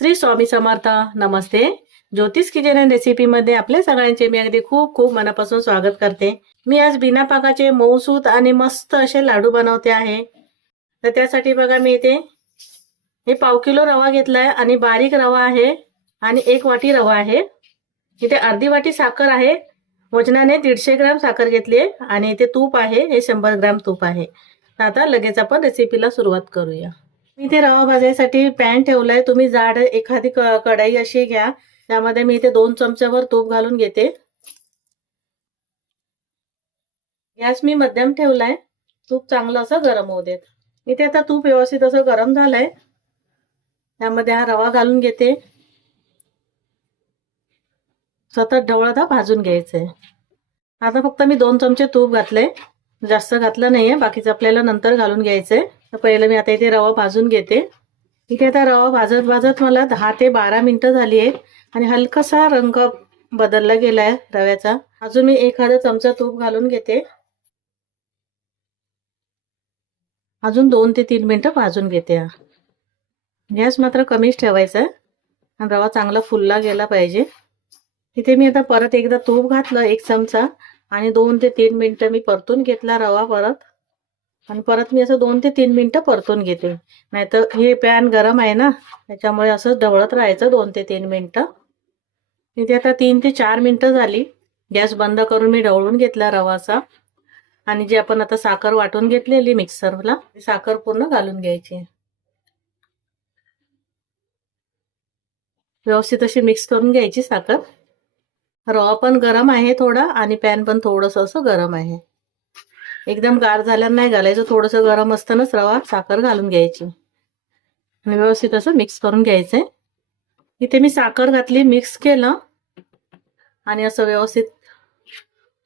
श्री स्वामी समर्थ. नमस्ते. ज्योतिष किचन रेसिपीमध्ये आपल्या सगळ्यांचे मी अगदी खूप खूप मनापासून स्वागत करते. मी आज बिना पाकाचे मऊसूत आणि मस्त असे लाडू बनवते आहे. तर त्यासाठी बघा मी इथे हे पाव किलो रवा घेतलाय आणि बारीक रवा आहे आणि एक वाटी रवा आहे. इथे अर्धी वाटी साखर आहे. वजनाने दीडशे ग्राम साखर घेतली आहे आणि इथे तूप आहे. हे शंभर ग्राम तूप आहे. आता लगेच आपण रेसिपीला सुरुवात करूया. मी इथे रवा भाजायसाठी पॅन ठेवलाय. तुम्ही जाड एखादी क- कढाई अशी घ्या. त्यामध्ये मी इथे दोन चमच्यावर तूप घालून घेते. गॅस मी मध्यम ठेवलाय. तूप चांगलं असं गरम होऊ देत. इथे आता तूप व्यवस्थित असं गरम झालंय. त्यामध्ये हा रवा घालून घेते. सतत ढवळत हा भाजून घ्यायचंय. आता फक्त मी दोन चमचे तूप घातले जास्त घातलं नाहीये. बाकीचं आपल्याला नंतर घालून घ्यायचंय. तर पहिलं मी आता इथे रवा भाजून घेते. इथे आता रवा भाजत भाजत मला दहा ते बारा मिनटं झाली आहेत आणि हलकासा रंग बदलला गेलाय रव्याचा. अजून मी एखादा चमचा तूप घालून घेते. अजून दोन ते तीन मिनटं भाजून घेते. गॅस मात्र कमीच ठेवायचा आहे. आणि रवा चांगला फुलला गेला पाहिजे. इथे मी आता परत एकदा तूप घातलं एक चमचा आणि दोन ते तीन मिनटं मी परतून घेतला रवा परत. आणि परत मी असं दोन ते तीन मिनटं परतून घेते. नाहीतर हे पॅन गरम आहे ना त्याच्यामुळे असं ढवळत राहायचं दोन ते तीन मिनटं. इथे आता तीन ते चार मिनटं झाली. गॅस बंद करून मी ढवळून घेतला रवाचा आणि जी आपण आता साखर वाटून घेतलेली मिक्सरला साखर पूर्ण घालून घ्यायची. व्यवस्थित अशी मिक्स करून घ्यायची साखर. रवा पण गरम आहे थोडा आणि पॅन पण थोडस असं गरम आहे. एकदम गार झाल्यावर नाही घालायचं थोडस गरम असतानाच रवा साखर घालून घ्यायची. आणि व्यवस्थित असं मिक्स करून घ्यायचंय. इथे मी साखर घातली मिक्स केलं. आणि असं व्यवस्थित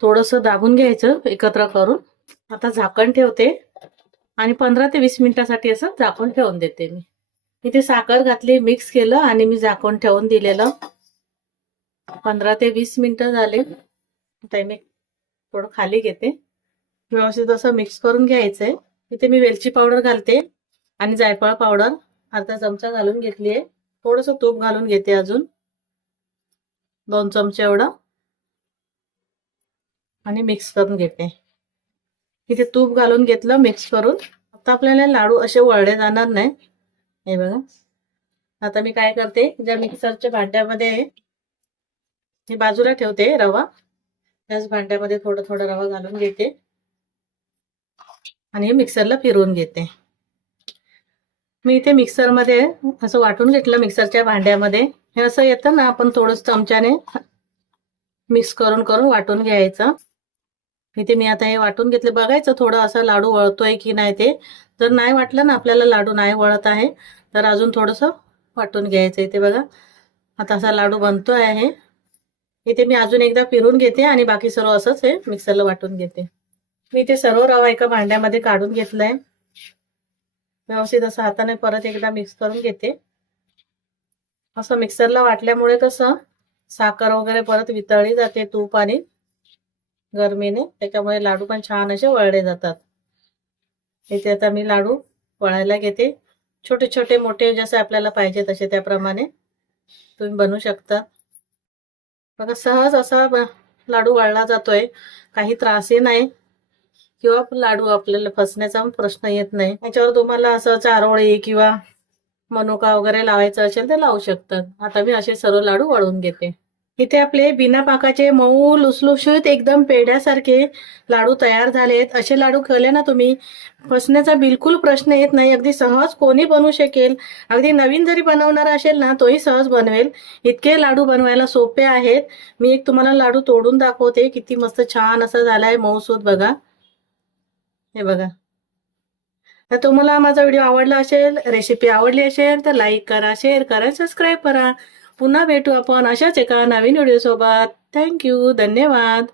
थोडस दाबून घ्यायचं एकत्र करून. आता झाकण ठेवते. आणि पंधरा ते वीस मिनिटासाठी असं झाकून ठेवून देते मी. इथे साखर घातली मिक्स केलं आणि मी झाकून ठेवून दिलेलं. पंधरा ते वीस मिनिटं झाले. आता मी थोडं खाली घेते. व्यवस्थित असं मिक्स करून घ्यायचंय. इथे मी वेलची पावडर घालते आणि जायफळ पावडर अर्धा चमचा घालून घेतली आहे. थोडस तूप घालून घेते अजून. दोन चमचे एवढं. आणि मिक्स करून घेते. इथे तूप घालून घेतलं मिक्स करून. आता आपल्याला लाडू असे वळले जाणार नाही. हे बघा. आता मी काय करते ज्या मिक्सरच्या भांड्यामध्ये हे बाजूला ठेवते रवा. त्याच भांड्यामध्ये थोडं थोडं रवा घालून घेते. आणि मिक्सरला फिरवून घेते. मी इथे मिक्सरमध्ये असं वाटून घेतलं मिक्सरच्या भांड्यामध्ये. हे असं येतं ना आपण थोडंसं चमच्याने मिक्स करून करून वाटून घ्यायचं. इथे मी आता हे वाटून घेतले. बघायचं थोडं असं लाडू वळतोय की नाही ते. जर नाही वाटलं ना आपल्याला लाडू नाही वळत आहे तर अजून थोडंसं वाटून घ्यायचं इथे बघा. आता असा लाडू बनतोय आहे. इथे मी अजून एकदा फिरून घेते आणि बाकी सर्व असंच हे मिक्सरला वाटून घेते. मी ते सर्व रवा एका भांड्यामध्ये काढून घेतलाय. व्यवस्थित असं हाताने परत एकदा मिक्स करून घेते. असं मिक्सरला वाटल्यामुळे कसं साखर वगैरे परत वितळली जाते तूप आणि गरमीने. त्याच्यामुळे लाडू पण छान असे वळले जातात. इथे आता मी लाडू वळायला घेते. छोटे छोटे मोठे जसे आपल्याला पाहिजे तसे त्याप्रमाणे तुम्ही बनवू शकता. बघा सहज असा लाडू वळला जातोय. काही त्रासही नाही. किंवा लाडू आपल्याला फसण्याचा प्रश्न येत नाही. त्याच्यावर तुम्हाला असं चारोळी किंवा मनुका वगैरे लावायचं असेल तर लावू शकतात. आता मी असे सर्व लाडू वळून घेते. इथे आपले बिना पाकाचे मऊ लुसलुशीत एकदम पेढ्यासारखे लाडू तयार झालेत. असे लाडू केले ना तुम्ही फसण्याचा बिलकुल प्रश्न येत नाही. अगदी सहज कोणी बनवू शकेल. अगदी नवीन जरी बनवणार असेल ना तोही सहज बनवेल. इतके लाडू बनवायला सोपे आहेत. मी एक तुम्हाला लाडू तोडून दाखवते. किती मस्त छान असं झालाय मऊसूत बघा. हे बघा. तर तुम्हाला माझा व्हिडिओ आवडला असेल रेसिपी आवडली असेल तर लाईक करा शेअर करा सबस्क्राईब करा. पुन्हा भेटू आपण अशाच एका नवीन व्हिडिओसोबत थँक्यू धन्यवाद.